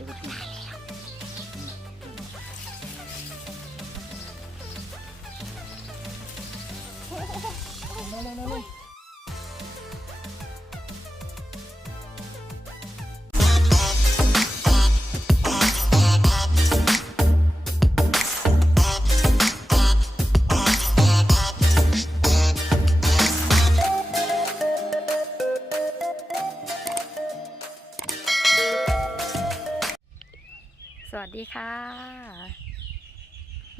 ปกติม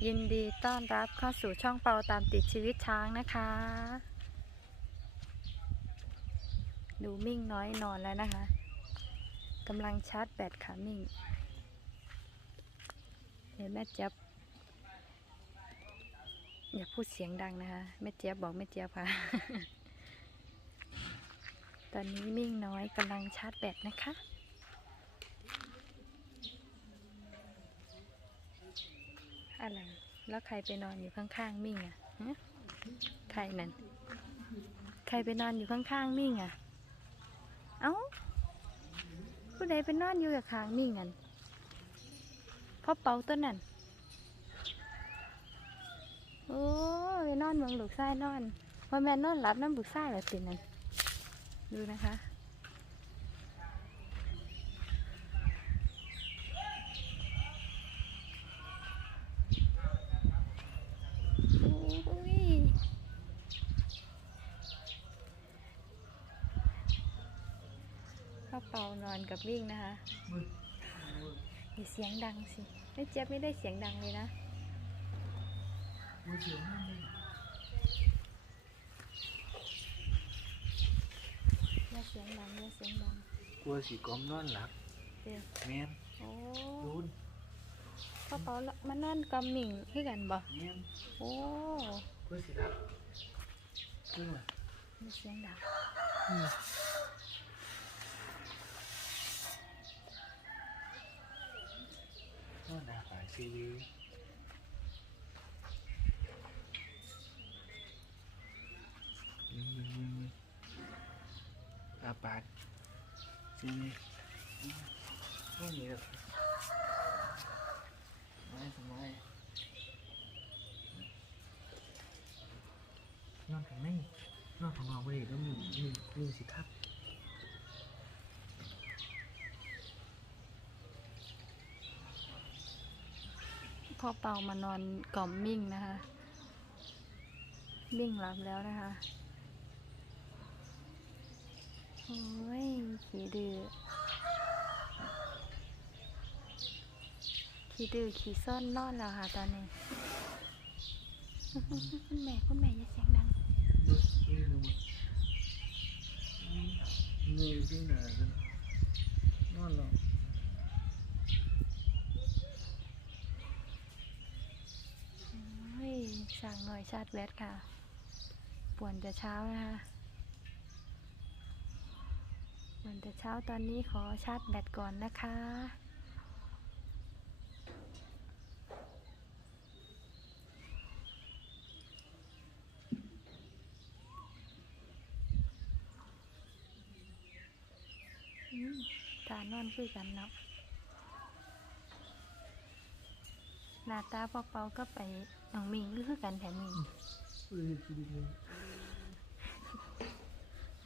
ยินดีต้อนรับเข้าสู่ช่องเปาตามติดชีวิตช้างนะคะ ดูมิ่งน้อยนอนแล้วนะคะกำลังชาร์จแบตค่ะมิ่งเดี๋ยวแม่เจี๊ยบอย่าพูดเสียงดังนะคะแม่เจี๊ยบบอกแม่เจี๊ยบค่ะ ตอนนี้มิ่งน้อยกำลังชาร์จแบตนะคะ อะไร แล้วใครไปนอนอยู่ข้างๆมิ่งอะฮะใครนั่น ใครไปนอนอยู่ข้างๆมิ่งอะ เอ้า ผู้ใดไปนอนอยู่กับข้างมิ่งนั่นพ่อเป่าตัวนั่น โอ้ยนอนเมืองลูกไส้นอนว่าแม่นอนหลับน้ำบุกไส้แบบเป็นนั่น ดูนะคะ โอ้ยข้าว เปานอนกับวิ่งนะคะอย่าเสียงดังสิไม่เจี๊ยบไม่ได้เสียงดังเลยนะมือถือมากเลยอย่าเสียงดังอย่าเสียงดังกลัวสีกอมนอนหลับเดี๋ยวแม่นโอ้รุนข้าวเปาละมันนอนกำหมิ่งคือกันบ่แม่นโอ้กลัวสีหลับกลัวอย่าเสียงดัง อืมนอนหนาฝายซีรีส์มึงมึงมึงมึงอาปากซีรีส์ไม่มีหรอกไม่สบายนอนข้างในนอนข้างนอกไม่ได้แล้วมีมีมีสิทับ พ่อเปามานอนกล่อมมิ่งนะคะ มิ่งหลับแล้วนะคะโอ้ยขี้ดื้อขี้ดื้อขี้ซ่อนนอนแล้วค่ะตอนนี้คุณแม่คุณแม่อย่าเสียงดังนี่ที่ไหนกันนอนหรอ เฮ้ยสั่งหน่อย ชาร์จแบตค่ะ ป่วนแต่เช้านะคะป่วนแต่เช้าตอนนี้ขอชาร์จแบตก่อนนะคะอืมตานอนคือกันเนาะ หน้าตาพอเปาก็ไปน้องมิงคือกันแถมมิงเอ้ยชีวิตนี้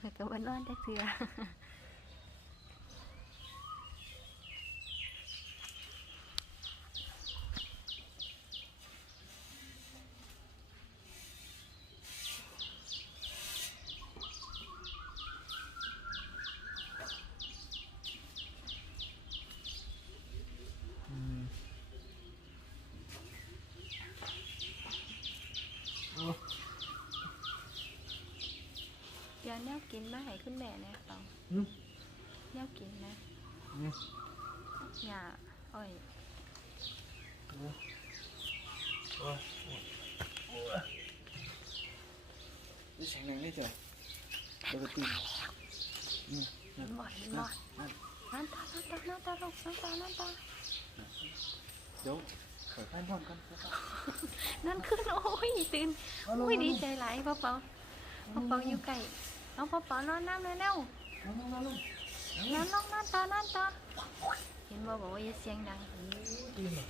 แล้วก็วันนอนจักเถืออืมโอ้ เดี๋ยวแนวกิน มาให้คุณแม่เนี่ยเปาอืม แนวกินนะนี่หญ้าอ้อยโอ้โอ้โอ้นี่แสงแรงได้จ้ะปกตินี่มันบ่อยมันบ่อยนั่นน้ำตาน้ำตาน้ำตาลูกน้ำตาน้ำตาเดี๋ยวเปิดไฟนอนกันครับนั่นขึ้นโอ้ยตื่นเอาลงโอ้ยมาลงดีใจหลายพ่อเปาพ่อเปาอยู่ไกล เอาพ่อเปานอนน้ำเลยเร็วเอาลงมาลงนอนลงนอนตานอนตาเห็นบ่บอกว่าอย่าเสียงดังตื่นเหรอ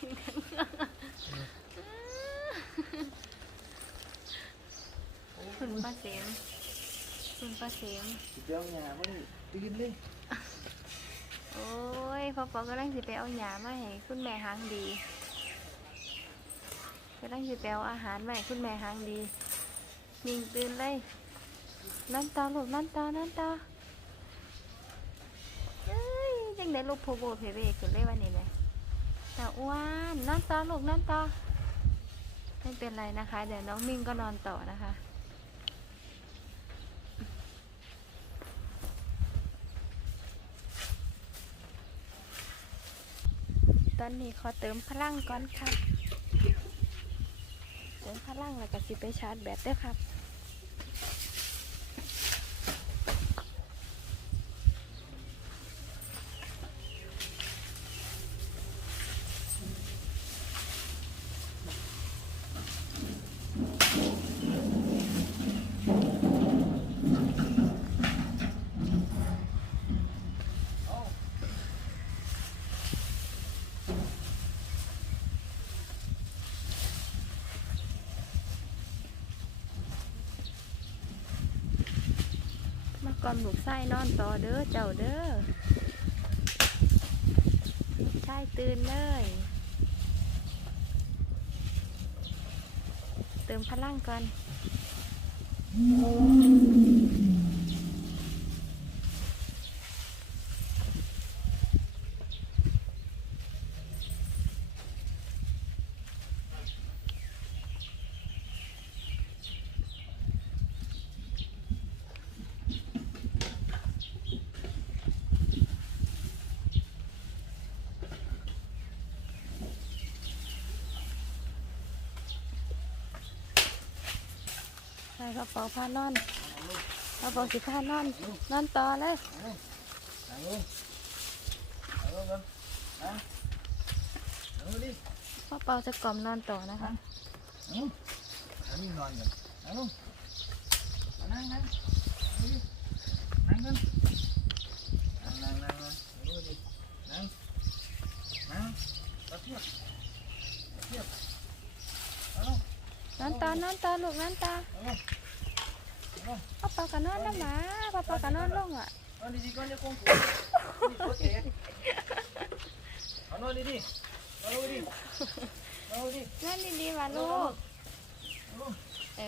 คุณป้าเสียมคุณป้าเสียมเจ้าหยาไม่ตื่นเลยโอ้ยพ่อปอกำลังสิไปเอาหยามาให้คุณแม่หางดีกำลังสิไปเอาอาหารมาให้คุณแม่หางดีนิ่งตื่นเลย นั่นต่อลูกนั่นต่อนั่นต่อเอ้ยจังได้ลูกโพโบเพเวขึ้นเลยวันนี้ไหมตาอ้วนนั่นต่อลูกนั่นต่อไม่เป็นไรนะคะ เดี๋ยวน้องมิ่งก็นอนต่อนะคะตอนนี้ขอเติมพลังก่อนครับ เติมพลังแล้วก็สิไปชาร์จแบตเด้วยครับ มามลูกไส้นอนต่อเด้อเจ้าเด้อใช่ตื่นเลย เติมพลังก่อน กระเป๋าผ้านอนกระเป๋าสิผ้านอน นอนต่อเลยนั่งลงนั่งลงกันนั่งนั่งลงดิพ่อเปาจะกล่อมนอนต่อนะคะนั่งลงนั่งนี่นอนกันนั่งลงนั่งนั่งนั่งกันนั่งนั่งนั่งนั่งนั่งลงดินั่งนั่งตะเทียบตะเทียบนั่งลงนอนต่อนอนต่อลูกนอนต่อนั่งลงพ่อเปาก็นอนแล้วหมาพ่อเปาก็นอนลงอะเอาดีๆก่อนจะคงกูนี่ตัวเตะเอาหน่อยดีๆเอาดิเอาดินั่นดีๆว่ะลูกเอาลงเอ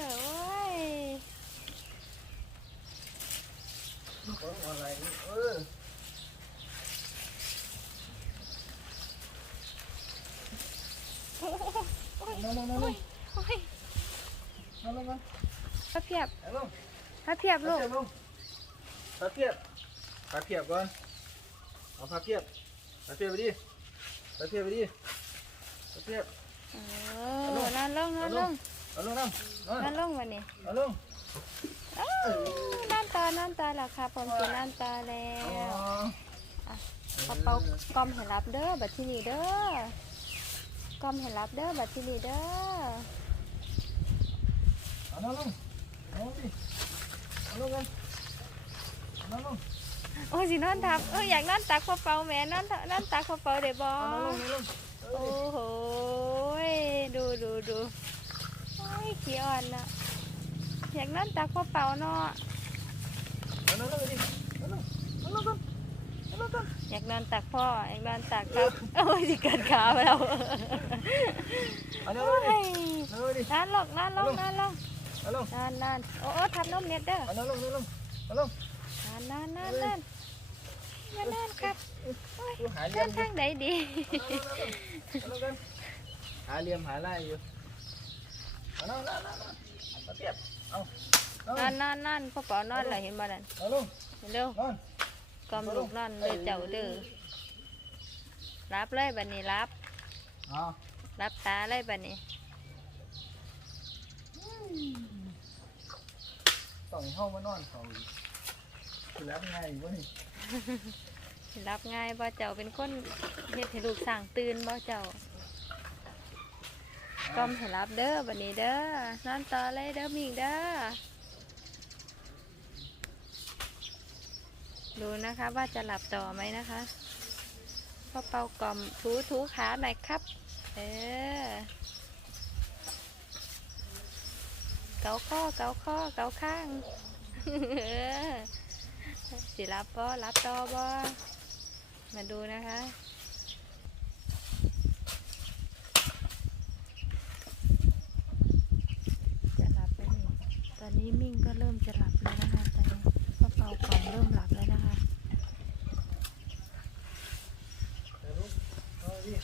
อโอ้ยเอาลงอะไรนี่เออนั่งลงนั่งลงโอ้ย นั่งลงกัน พระเพียบนั่งลงพระเพียบลูกลงพาเพียบพาเพียบก่อนเอาพาเพียบพาเพียบไปดิพาเพียบไปดิพาเพียบเออนอนลงนอนลงเอาลงนั่งนอนนอนลงวันนี้เอาลงอ้าวนอนต่อนอนต่อแล้วค่ะผมจะนอนต่อแล้อ๋อวพอเปากอมให้รับเด้อบัดที่นี่เด้อกอมให้รับเด้อบัดที่นี่เด้อเอานั่งลงเอาลงดิเอาลงกันเอานั่งลงโอ้ยสินอนทับเอออยากนอนตักพอเปาแหม่นอนนอนตักพอเปาเดี๋ยวบอเอานั่งลงนั่งลงเอโอ้อโหยดูดูดูโอ้ยขี้อ่อนนะอยากนอนตักพอเปาเนาะเอานั่งลงดิเอาลงเอาลงกันเอาลงกันอยากนอนตักพ่ออยากนอนตักครับโอ้ยสิเกิดขาไปแล้วเอานั่งโอ้ลงดิยนั่งลงดินอนลงนอนลงนอนลง เอาลงนอนนอนโอ้โอ้ทับนมเน็ตเด้อเอานั่งลงนั่งลงเอาลงนอนนอนนอนนอนอย่านอนครับโอ้ยกูหาเหนลี่ยอมนอยู่ทางไหนดีเอาลงกันหาเหลี่ยมหาไล่อยู่เอานั่งนั่งนั่งนั่งเอาเทียบเอาเอานอนนอนนอนพ่อป๋อนอนเลยเห็นบ่นั่นเอาลงเร็วนอนกอมลูกนอนเลยเจ้าเด้อรับเลยบัดนี้รับ เอารับตาเลยบัดนี้ ต้องให้เฮามานอนเขาอีกคือแล้วไงวะนี่รับง่ายบ่เจ้าเป็นคนเฮ็ดให้ลูกสั่งตื่นบ่เจ้ากอมให้รับเด้อบัดนี้เด้อนอนต่อเลยเด้อมิงเด้อดูนะคะว่าจะหลับต่อไหมนะคะพ่อเป่ากล่อมถูถูขาหน่อยครับ เออ เกาข้อเกาข้อเกาข้างเออสิรับบ่รับต่อบ่มาดูนะคะจะหลับแล้วนี่ตอนนี้มิ่งก็เริ่มจะหลับแล้วนะคะตอนนี้พ่อเป่ากล่อมเริ่มหลับแล้วนะคะ เดี๋ยวลูกเอาดิ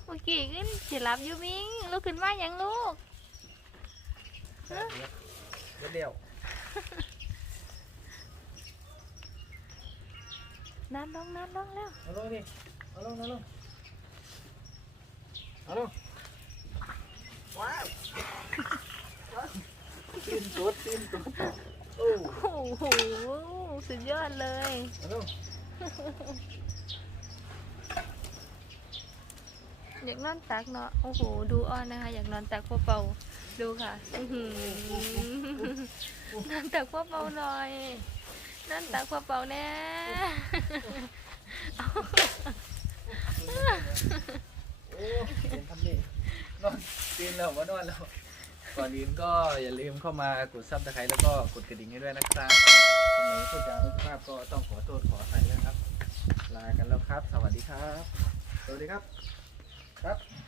เมื่อกี้ขึ้นสิหลับอยู่มิ่งลุกขึ้นมาอย่างลูกเดี๋ยวเดี๋ยวนั่นลงนั่นลงแล้วเอาลงดิเอาลงเอาลงเอาลงว้าวว้าวตีนตัวตีนตัวโอ้โอ้โหสุดยอดเลยเอาลง อยากนอนตักเนาะ โอ้โห ดูอ้อนนะคะ อยากนอนตักพ่อเปาดูค่ะอื้อหือนอนตักพ่อเปาหน่อยนอนตักพ่อเปาแน่โอ้เป็นทำดีนอนตีนแล้วว่านอนแล้ว ก่อนอื่นก็อย่าลืมเข้ามากดซับสไครต์แล้วก็กดกระดิ่งให้ด้วยนะครับวันนี้พูดจาไม่สุภาพก็ต้องขอโทษขออภัยด้วยครับ ลากันแล้วครับ สวัสดีครับ สวัสดีครับ ครับ